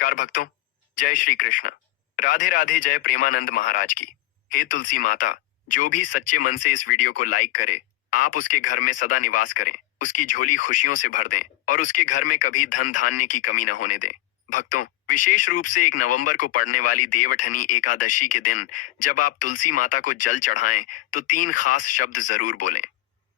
नमस्कार भक्तों। जय श्री कृष्ण। राधे राधे। जय प्रेमानंद महाराज की। हे तुलसी माता, जो भी सच्चे मन से इस वीडियो को लाइक करे, आप उसके घर में सदा निवास करें, उसकी झोली खुशियों से भर दें और उसके घर में कभी धन धान्य की कमी न होने दें। भक्तों, विशेष रूप से 1 नवंबर को पड़ने वाली देवठनी एकादशी के दिन जब आप तुलसी माता को जल चढ़ाएं तो 3 खास शब्द जरूर बोलें।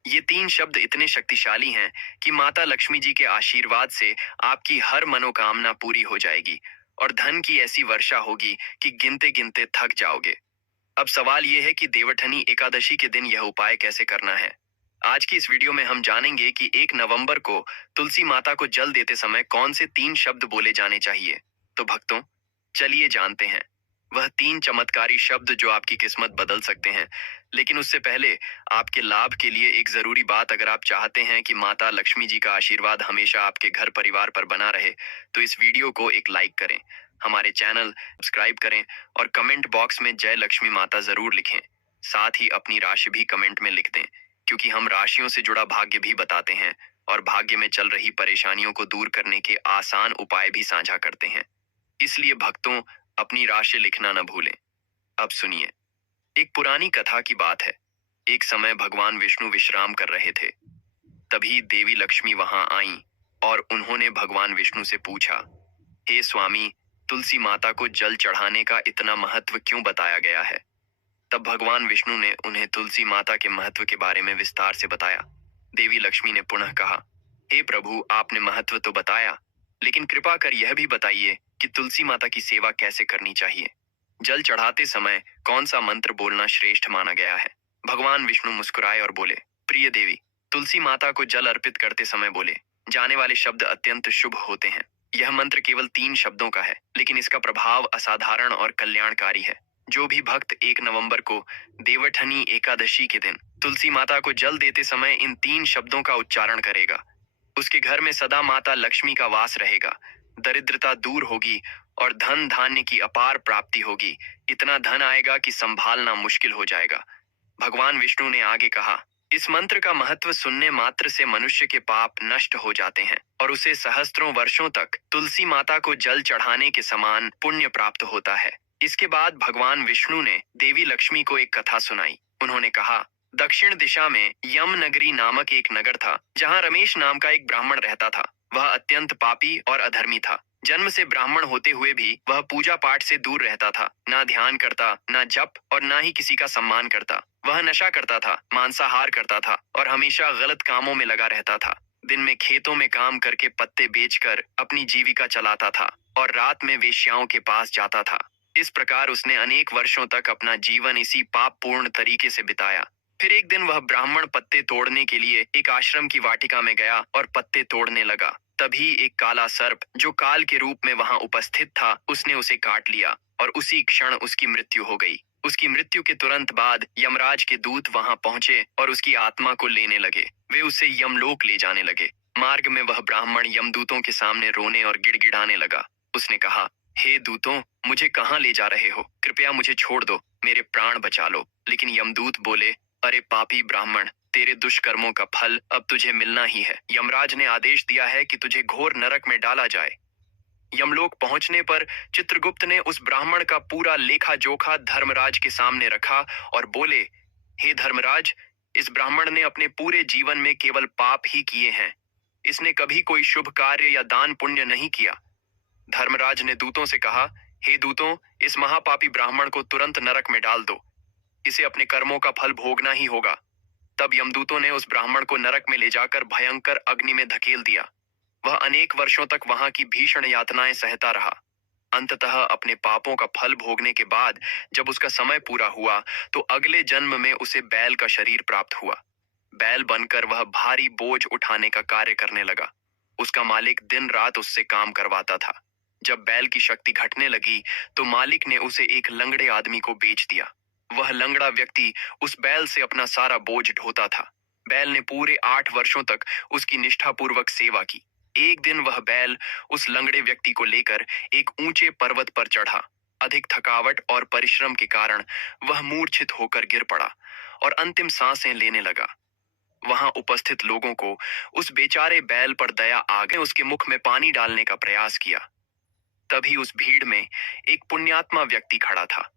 ये 3 शब्द इतने शक्तिशाली हैं कि माता लक्ष्मी जी के आशीर्वाद से आपकी हर मनोकामना पूरी हो जाएगी और धन की ऐसी वर्षा होगी कि गिनते गिनते थक जाओगे। अब सवाल ये है कि देवठनी एकादशी के दिन यह उपाय कैसे करना है। आज की इस वीडियो में हम जानेंगे कि 1 नवंबर को तुलसी माता को जल देते समय कौन से 3 शब्द बोले जाने चाहिए। तो भक्तों, चलिए जानते हैं वह 3 चमत्कारी शब्द जो आपकी किस्मत बदल सकते हैं। लेकिन उससे पहले आपके लाभ के लिए एक जरूरी बात, अगर आप चाहते हैं कि माता लक्ष्मी जी का आशीर्वाद हमेशा आपके घर परिवार पर बना रहे तो इस वीडियो को एक लाइक करें, हमारे चैनल सब्सक्राइब करें और कमेंट बॉक्स में जय लक्ष्मी माता जरूर लिखें। साथ ही अपनी राशि भी कमेंट में लिख दें, क्योंकि हम राशियों से जुड़ा भाग्य भी बताते हैं और भाग्य में चल रही परेशानियों को दूर करने के आसान उपाय भी साझा करते हैं। इसलिए भक्तों, अपनी राशि लिखना न भूलें। अब सुनिए, एक पुरानी कथा की बात है। एक समय भगवान विष्णु विश्राम कर रहे थे। तभी देवी लक्ष्मी वहां आईं और उन्होंने भगवान विष्णु से पूछा, हे स्वामी, तुलसी माता को जल चढ़ाने का इतना महत्व क्यों बताया गया है। तब भगवान विष्णु ने उन्हें तुलसी माता के महत्व के बारे में विस्तार से बताया। देवी लक्ष्मी ने पुनः कहा, हे प्रभु, आपने महत्व तो बताया, लेकिन कृपा कर यह भी बताइए कि तुलसी माता की सेवा कैसे करनी चाहिए। जल चढ़ाते समय कौन सा मंत्र बोलना श्रेष्ठ माना गया है। भगवान विष्णु मुस्कुराए और बोले, प्रिय देवी, तुलसी माता को जल अर्पित करते समय बोले जाने वाले शब्द अत्यंत शुभ होते हैं। यह मंत्र केवल 3 शब्दों का है, लेकिन इसका प्रभाव असाधारण और कल्याणकारी है। जो भी भक्त 1 नवंबर को देवठनी एकादशी के दिन तुलसी माता को जल देते समय इन 3 शब्दों का उच्चारण करेगा, उसके घर में सदा माता लक्ष्मी का वास रहेगा, दरिद्रता दूर होगी और धन धान्य की अपार प्राप्ति होगी। इतना धन आएगा कि संभालना मुश्किल हो जाएगा। भगवान विष्णु ने आगे कहा, इस मंत्र का महत्व सुनने मात्र से मनुष्य के पाप नष्ट हो जाते हैं और उसे सहस्त्रों वर्षों तक तुलसी माता को जल चढ़ाने के समान पुण्य प्राप्त होता है। इसके बाद भगवान विष्णु ने देवी लक्ष्मी को एक कथा सुनाई। उन्होंने कहा, दक्षिण दिशा में यम नगरी नामक एक नगर था, जहाँ रमेश नाम का एक ब्राह्मण रहता था। वह अत्यंत पापी और अधर्मी था। जन्म से ब्राह्मण होते हुए भी वह पूजा पाठ से दूर रहता था। ना ध्यान करता, ना जप और ना ही किसी का सम्मान करता। वह नशा करता था, मांसाहार करता था और हमेशा गलत कामों में लगा रहता था। दिन में खेतों में काम करके पत्ते बेचकर अपनी जीविका चलाता था और रात में वेश्याओं के पास जाता था। इस प्रकार उसने अनेक वर्षों तक अपना जीवन इसी पाप पूर्ण तरीके से बिताया। फिर एक दिन वह ब्राह्मण पत्ते तोड़ने के लिए एक आश्रम की वाटिका में गया और पत्ते तोड़ने लगा। तभी एक काला सर्प, जो काल के रूप में वहां उपस्थित था, उसने उसे काट लिया और उसी क्षण उसकी मृत्यु हो गई। उसकी मृत्यु के तुरंत बाद यमराज के दूत वहां पहुंचे और उसकी आत्मा को लेने लगे। वे उसे यमलोक ले जाने लगे। मार्ग में वह ब्राह्मण यमदूतों के सामने रोने और गिड़गिड़ाने लगा। उसने कहा, हे दूतों, मुझे कहाँ ले जा रहे हो? कृपया मुझे छोड़ दो, मेरे प्राण बचा लो। लेकिन यमदूत बोले, अरे पापी ब्राह्मण, तेरे दुष्कर्मों का फल अब तुझे मिलना ही है। यमराज ने आदेश दिया है कि तुझे घोर नरक में डाला जाए। यमलोक पहुंचने पर चित्रगुप्त ने उस ब्राह्मण का पूरा लेखा जोखा धर्मराज के सामने रखा और बोले, हे धर्मराज, इस ब्राह्मण ने अपने पूरे जीवन में केवल पाप ही किए हैं। इसने कभी कोई शुभ कार्य या दान पुण्य नहीं किया। धर्मराज ने दूतों से कहा, हे दूतों, इस महापापी ब्राह्मण को तुरंत नरक में डाल दो। इसे अपने कर्मों का फल भोगना ही होगा। तब यमदूतों ने उस ब्राह्मण को नरक में ले जाकर भयंकर अग्नि में धकेल दिया। वह अनेक वर्षों तक वहां की भीषण यातनाएं सहता रहा। अंततः अपने पापों का फल भोगने के बाद जब उसका समय पूरा हुआ तो अगले जन्म में उसे बैल का शरीर प्राप्त हुआ। बैल बनकर वह भारी बोझ उठाने का कार्य करने लगा। उसका मालिक दिन रात उससे काम करवाता था। जब बैल की शक्ति घटने लगी तो मालिक ने उसे एक लंगड़े आदमी को बेच दिया। वह लंगड़ा व्यक्ति उस बैल से अपना सारा बोझ ढोता था। बैल ने पूरे 8 वर्षों तक उसकी निष्ठापूर्वक सेवा की। एक दिन वह बैल उस लंगड़े व्यक्ति को लेकर एक ऊंचे पर्वत पर चढ़ा। अधिक थकावट और परिश्रम के कारण वह मूर्छित होकर गिर पड़ा और अंतिम सांसें लेने लगा। वहां उपस्थित लोगों को उस बेचारे बैल पर दया आ गई। उसके मुख में पानी डालने का प्रयास किया। तभी उस भीड़ में एक पुण्यात्मा व्यक्ति खड़ा था।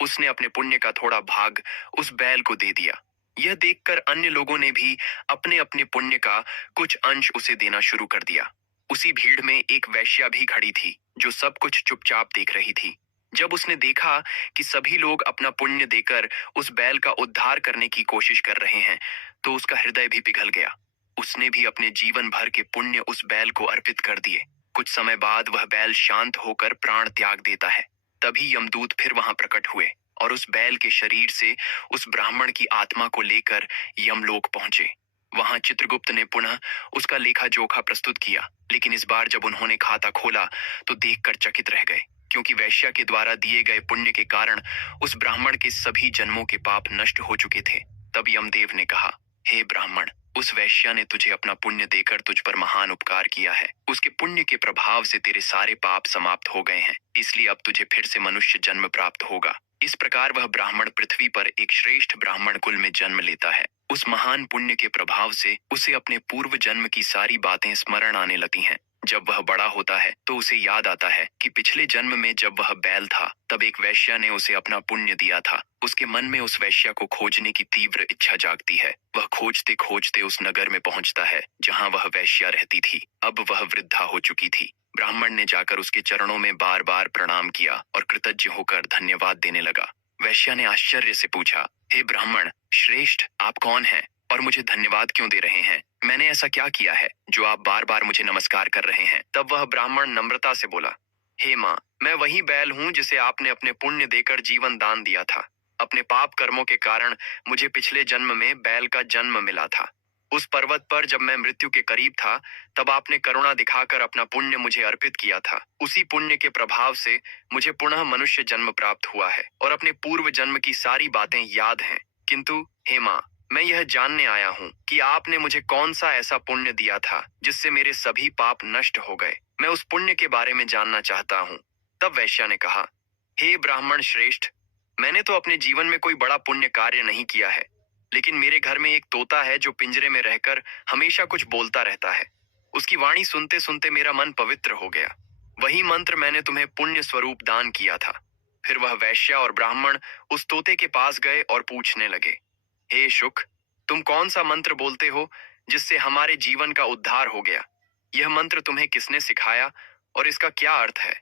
उसने अपने पुण्य का थोड़ा भाग उस बैल को दे दिया। यह देखकर अन्य लोगों ने भी अपने अपने पुण्य का कुछ अंश उसे देना शुरू कर दिया। उसी भीड़ में एक वेश्या भी खड़ी थी जो सब कुछ चुपचाप देख रही थी। जब उसने देखा कि सभी लोग अपना पुण्य देकर उस बैल का उद्धार करने की कोशिश कर रहे हैं, तो उसका हृदय भी पिघल गया। उसने भी अपने जीवन भर के पुण्य उस बैल को अर्पित कर दिए। कुछ समय बाद वह बैल शांत होकर प्राण त्याग देता है। तभी यमदूत फिर वहां प्रकट हुए और उस बैल के शरीर से उस ब्राह्मण की आत्मा को लेकर यमलोक पहुंचे। वहां चित्रगुप्त ने पुनः उसका लेखा जोखा प्रस्तुत किया, लेकिन इस बार जब उन्होंने खाता खोला तो देखकर चकित रह गए, क्योंकि वैश्या के द्वारा दिए गए पुण्य के कारण उस ब्राह्मण के सभी जन्मों के पाप नष्ट हो चुके थे। तब यमदेव ने कहा, हे ब्राह्मण, उस वैश्या ने तुझे अपना पुण्य देकर तुझ पर महान उपकार किया है। उसके पुण्य के प्रभाव से तेरे सारे पाप समाप्त हो गए हैं, इसलिए अब तुझे फिर से मनुष्य जन्म प्राप्त होगा। इस प्रकार वह ब्राह्मण पृथ्वी पर एक श्रेष्ठ ब्राह्मण कुल में जन्म लेता है। उस महान पुण्य के प्रभाव से उसे अपने पूर्व जन्म की सारी बातें स्मरण आने लगती हैं। जब वह बड़ा होता है तो उसे याद आता है कि पिछले जन्म में जब वह बैल था तब एक वैश्या ने उसे अपना पुण्य दिया था। उसके मन में उस वैश्या को खोजने की तीव्र इच्छा जागती है। वह खोजते खोजते उस नगर में पहुंचता है जहां वह वैश्या रहती थी। अब वह वृद्धा हो चुकी थी। ब्राह्मण ने जाकर उसके चरणों में बार बार प्रणाम किया और कृतज्ञ होकर धन्यवाद देने लगा। वैश्या ने आश्चर्य से पूछा, हे ब्राह्मण श्रेष्ठ, आप कौन हैं और मुझे धन्यवाद क्यों दे रहे हैं? मैंने ऐसा क्या किया है जो आप बार बार मुझे नमस्कार कर रहे हैं? तब वह ब्राह्मण नम्रता से बोला, हे माँ, मैं वही बैल हूँ जिसे आपने अपने पुण्य देकर जीवन दान दिया था। अपने पाप कर्मों के कारण मुझे पिछले जन्म में बैल का जन्म मिला था। उस पर्वत पर जब मैं मृत्यु के करीब था तब आपने करुणा दिखाकर अपना पुण्य मुझे अर्पित किया था। उसी पुण्य के प्रभाव से मुझे पुनः मनुष्य जन्म प्राप्त हुआ है और अपने पूर्व जन्म की सारी बातें याद हैं। किंतु हे माँ, मैं यह जानने आया हूँ कि आपने मुझे कौन सा ऐसा पुण्य दिया था जिससे मेरे सभी पाप नष्ट हो गए। मैं उस पुण्य के बारे में जानना चाहता हूँ। तब वैश्या ने कहा, हे ब्राह्मण श्रेष्ठ, मैंने तो अपने जीवन में कोई बड़ा पुण्य कार्य नहीं किया है, लेकिन मेरे घर में एक तोता है जो पिंजरे में रहकर हमेशा कुछ बोलता रहता है। उसकी वाणी सुनते सुनते मेरा मन पवित्र हो गया। वही मंत्र मैंने तुम्हें पुण्य स्वरूप दान किया था। फिर वह वैश्या और ब्राह्मण उस तोते के पास गए और पूछने लगे, हे शुक, तुम कौन सा मंत्र बोलते हो जिससे हमारे जीवन का उद्धार हो गया? यह मंत्र तुम्हें किसने सिखाया और इसका क्या अर्थ है?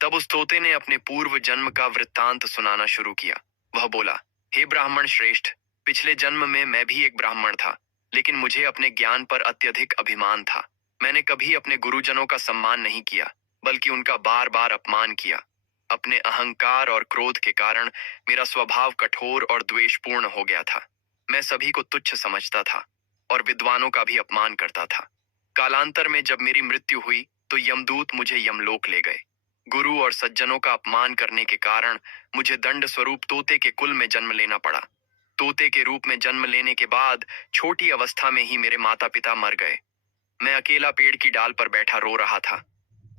तब उस तोते ने अपने पूर्व जन्म का वृत्तांत सुनाना शुरू किया। वह बोला, हे ब्राह्मण श्रेष्ठ, पिछले जन्म में मैं भी एक ब्राह्मण था, लेकिन मुझे अपने ज्ञान पर अत्यधिक अभिमान था। मैंने कभी अपने गुरुजनों का सम्मान नहीं किया, बल्कि उनका बार बार अपमान किया। अपने अहंकार और क्रोध के कारण मेरा स्वभाव कठोर और द्वेषपूर्ण हो गया था। मैं सभी को तुच्छ समझता था और विद्वानों का भी अपमान करता था। कालांतर में जब मेरी मृत्यु हुई तो यमदूत मुझे यमलोक ले गए। गुरु और सज्जनों का अपमान करने के कारण मुझे दंड स्वरूप तोते के कुल में जन्म लेना पड़ा। तोते के रूप में जन्म लेने के बाद छोटी अवस्था में ही मेरे माता पिता मर गए। मैं अकेला पेड़ की डाल पर बैठा रो रहा था।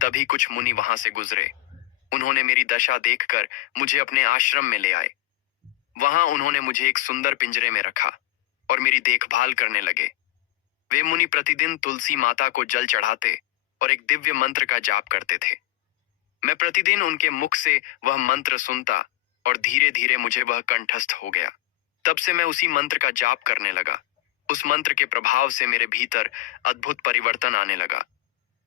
तभी कुछ मुनि वहां से गुजरे। उन्होंने मेरी दशा देखकर मुझे अपने आश्रम में ले आए। वहां उन्होंने मुझे एक सुंदर पिंजरे में रखा और मेरी देखभाल करने लगे। वे मुनि प्रतिदिन तुलसी माता को जल चढ़ाते और एक दिव्य मंत्र का जाप करते थे। मैं प्रतिदिन उनके मुख से वह मंत्र सुनता और धीरे धीरे मुझे वह कंठस्थ हो गया। तब से मैं उसी मंत्र का जाप करने लगा। उस मंत्र के प्रभाव से मेरे भीतर अद्भुत परिवर्तन आने लगा।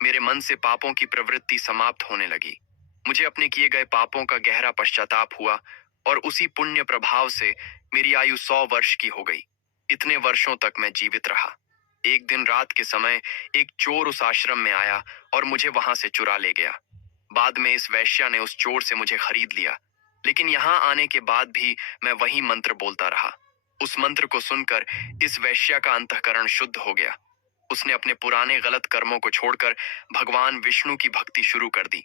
मेरे मन से पापों की प्रवृत्ति समाप्त होने लगी। मुझे अपने किए गए पापों का गहरा पश्चाताप हुआ और उसी पुण्य प्रभाव से मेरी आयु 100 वर्ष की हो गई। इतने वर्षों तक मैं जीवित रहा। एक दिन रात के समय एक चोर उस आश्रम में आया और मुझे वहां से चुरा ले गया। बाद में इस वैश्या ने उस चोर से मुझे खरीद लिया, लेकिन यहाँ आने के बाद भी मैं वही मंत्र बोलता रहा। उस मंत्र को सुनकर इस वैश्या का अंतःकरण शुद्ध हो गया। उसने अपने पुराने गलत कर्मों को छोड़कर भगवान विष्णु की भक्ति शुरू कर दी।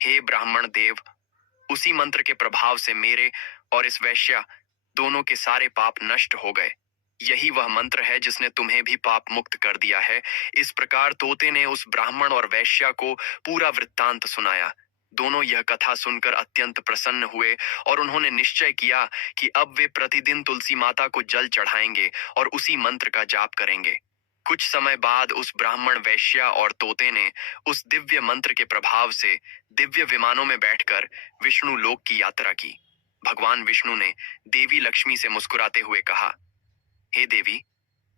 हे ब्राह्मण देव, उसी मंत्र के प्रभाव से मेरे और इस वैश्या दोनों के सारे पाप नष्ट हो गए। यही वह मंत्र है जिसने तुम्हें भी पाप मुक्त कर दिया है। इस प्रकार तोते ने उस ब्राह्मण और वैश्या को पूरा वृत्तांत सुनाया। दोनों यह कथा सुनकर अत्यंत प्रसन्न हुए और उन्होंने निश्चय किया कि अब वे प्रतिदिन तुलसी माता को जल चढ़ाएंगे और उसी मंत्र का जाप करेंगे। कुछ समय बाद उस ब्राह्मण वैश्या और तोते ने उस दिव्य मंत्र के प्रभाव से दिव्य विमानों में बैठकर विष्णु लोक की यात्रा की। भगवान विष्णु ने देवी लक्ष्मी से मुस्कुराते हुए कहा, हे देवी,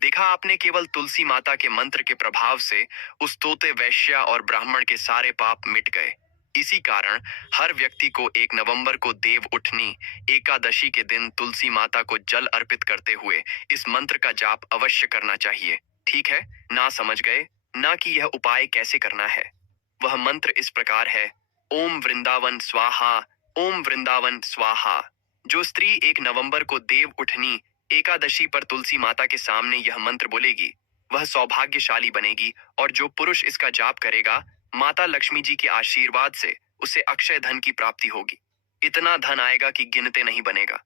देखा आपने, केवल तुलसी माता के मंत्र के प्रभाव से उस तोते वैश्या और ब्राह्मण के सारे पाप मिट गए। इसी कारण हर व्यक्ति को 1 नवंबर को देव उठनी एकादशी के दिन तुलसी माता को जल अर्पित करते हुए इस मंत्र का जाप अवश्य करना चाहिए। ठीक है ना? समझ गए ना कि यह उपाय कैसे करना है? वह मंत्र इस प्रकार है, ओम वृंदावन स्वाहा, ओम वृंदावन स्वाहा। जो स्त्री 1 नवंबर को देव उठनी एकादशी पर तुलसी माता के सामने यह मंत्र बोलेगी, वह सौभाग्यशाली बनेगी, और जो पुरुष इसका जाप करेगा, माता लक्ष्मी जी के आशीर्वाद से उसे अक्षय धन की प्राप्ति होगी। इतना धन आएगा कि गिनते नहीं बनेगा।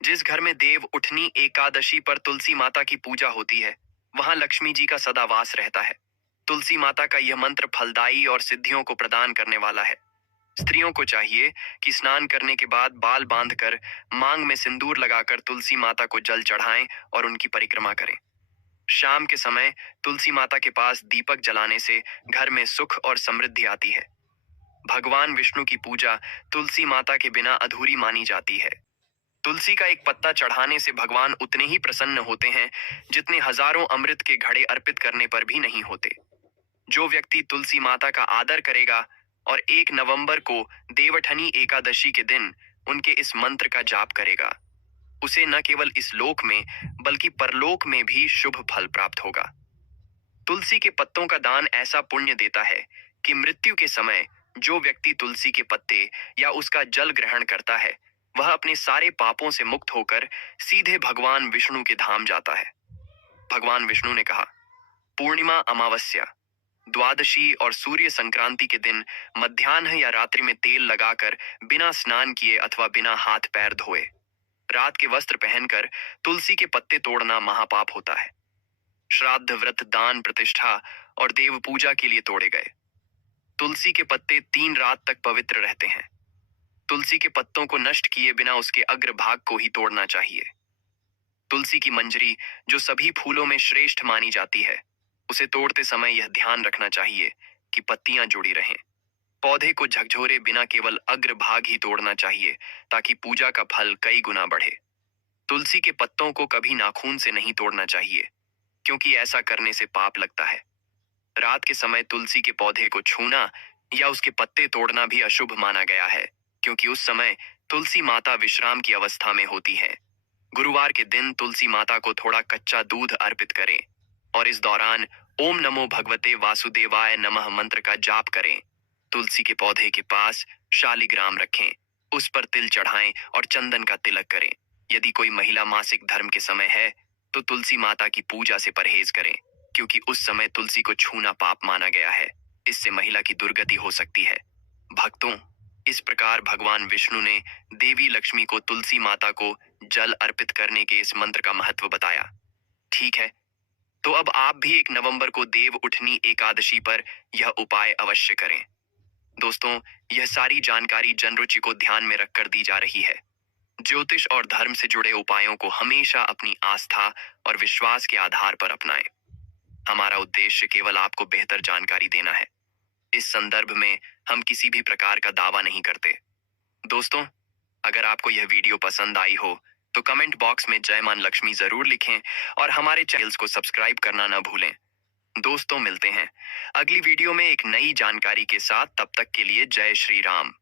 जिस घर में देव उठनी एकादशी पर तुलसी माता की पूजा होती है, वहां लक्ष्मी जी का सदा वास रहता है। तुलसी माता का यह मंत्र फलदायी और सिद्धियों को प्रदान करने वाला है। स्त्रियों को चाहिए कि स्नान करने के बाद बाल बांधकर मांग में सिंदूर लगाकर तुलसी माता को जल चढ़ाएं और उनकी परिक्रमा करें। शाम के समय तुलसी माता के पास दीपक जलाने से घर में सुख और समृद्धि आती है। भगवान विष्णु की पूजा तुलसी माता के बिना अधूरी मानी जाती है। तुलसी का एक पत्ता चढ़ाने से भगवान उतने ही प्रसन्न होते हैं जितने हजारों अमृत के घड़े अर्पित करने पर भी नहीं होते। जो व्यक्ति तुलसी माता का आदर करेगा और 1 नवंबर को देवठनी एकादशी के दिन उनके इस मंत्र का जाप करेगा, उसे न केवल इस लोक में बल्कि परलोक में भी शुभ फल प्राप्त होगा। तुलसी के पत्तों का दान ऐसा पुण्य देता है कि मृत्यु के समय जो व्यक्ति तुलसी के पत्ते या उसका जल ग्रहण करता है, वह अपने सारे पापों से मुक्त होकर सीधे भगवान विष्णु के धाम जाता है। भगवान विष्णु ने कहा, पूर्णिमा, अमावस्या, द्वादशी और सूर्य संक्रांति के दिन मध्याह्न या रात्रि में तेल लगाकर बिना स्नान किए अथवा बिना हाथ पैर धोए रात के वस्त्र पहनकर तुलसी के पत्ते तोड़ना महापाप होता है। श्राद्ध, व्रत, दान, प्रतिष्ठा और देव पूजा के लिए तोड़े गए तुलसी के पत्ते 3 रात तक पवित्र रहते हैं। तुलसी के पत्तों को नष्ट किए बिना उसके अग्रभाग को ही तोड़ना चाहिए। तुलसी की मंजरी, जो सभी फूलों में श्रेष्ठ मानी जाती है, उसे तोड़ते समय यह ध्यान रखना चाहिए कि पत्तियां जुड़ी रहें। पौधे को झकझोरे बिना केवल अग्रभाग ही तोड़ना चाहिए ताकि पूजा का फल कई गुना बढ़े। तुलसी के पत्तों को कभी नाखून से नहीं तोड़ना चाहिए, क्योंकि ऐसा करने से पाप लगता है। रात के समय तुलसी के पौधे को छूना या उसके पत्ते तोड़ना भी अशुभ माना गया है, क्योंकि उस समय तुलसी माता विश्राम की अवस्था में होती है। गुरुवार के दिन तुलसी माता को थोड़ा कच्चा दूध अर्पित करें और इस दौरान ओम नमो भगवते वासुदेवाय नमः मंत्र का जाप करें। तुलसी के पौधे के पास शालिग्राम रखें, उस पर तिल चढ़ाएं और चंदन का तिलक करें। यदि कोई महिला मासिक धर्म के समय है तो तुलसी माता की पूजा से परहेज करें, क्योंकि उस समय तुलसी को छूना पाप माना गया है। इससे महिला की दुर्गति हो सकती है। भक्तों, इस प्रकार भगवान विष्णु ने देवी लक्ष्मी को तुलसी माता को जल अर्पित करने के इस मंत्र का महत्व बताया। ठीक है, तो अब आप भी 1 नवंबर को देव उठनी एकादशी पर यह उपाय अवश्य करें। दोस्तों, यह सारी जानकारी जनरुचि को ध्यान में रखकर दी जा रही है। ज्योतिष और धर्म से जुड़े उपायों को हमेशा अपनी आस्था और विश्वास के आधार पर अपनाएं। हमारा उद्देश्य केवल आपको बेहतर जानकारी देना है। इस संदर्भ में हम किसी भी प्रकार का दावा नहीं करते। दोस्तों, अगर आपको यह वीडियो पसंद आई हो तो कमेंट बॉक्स में जय मां लक्ष्मी जरूर लिखें और हमारे चैनल्स को सब्सक्राइब करना न भूलें। दोस्तों, मिलते हैं अगली वीडियो में एक नई जानकारी के साथ। तब तक के लिए जय श्री राम।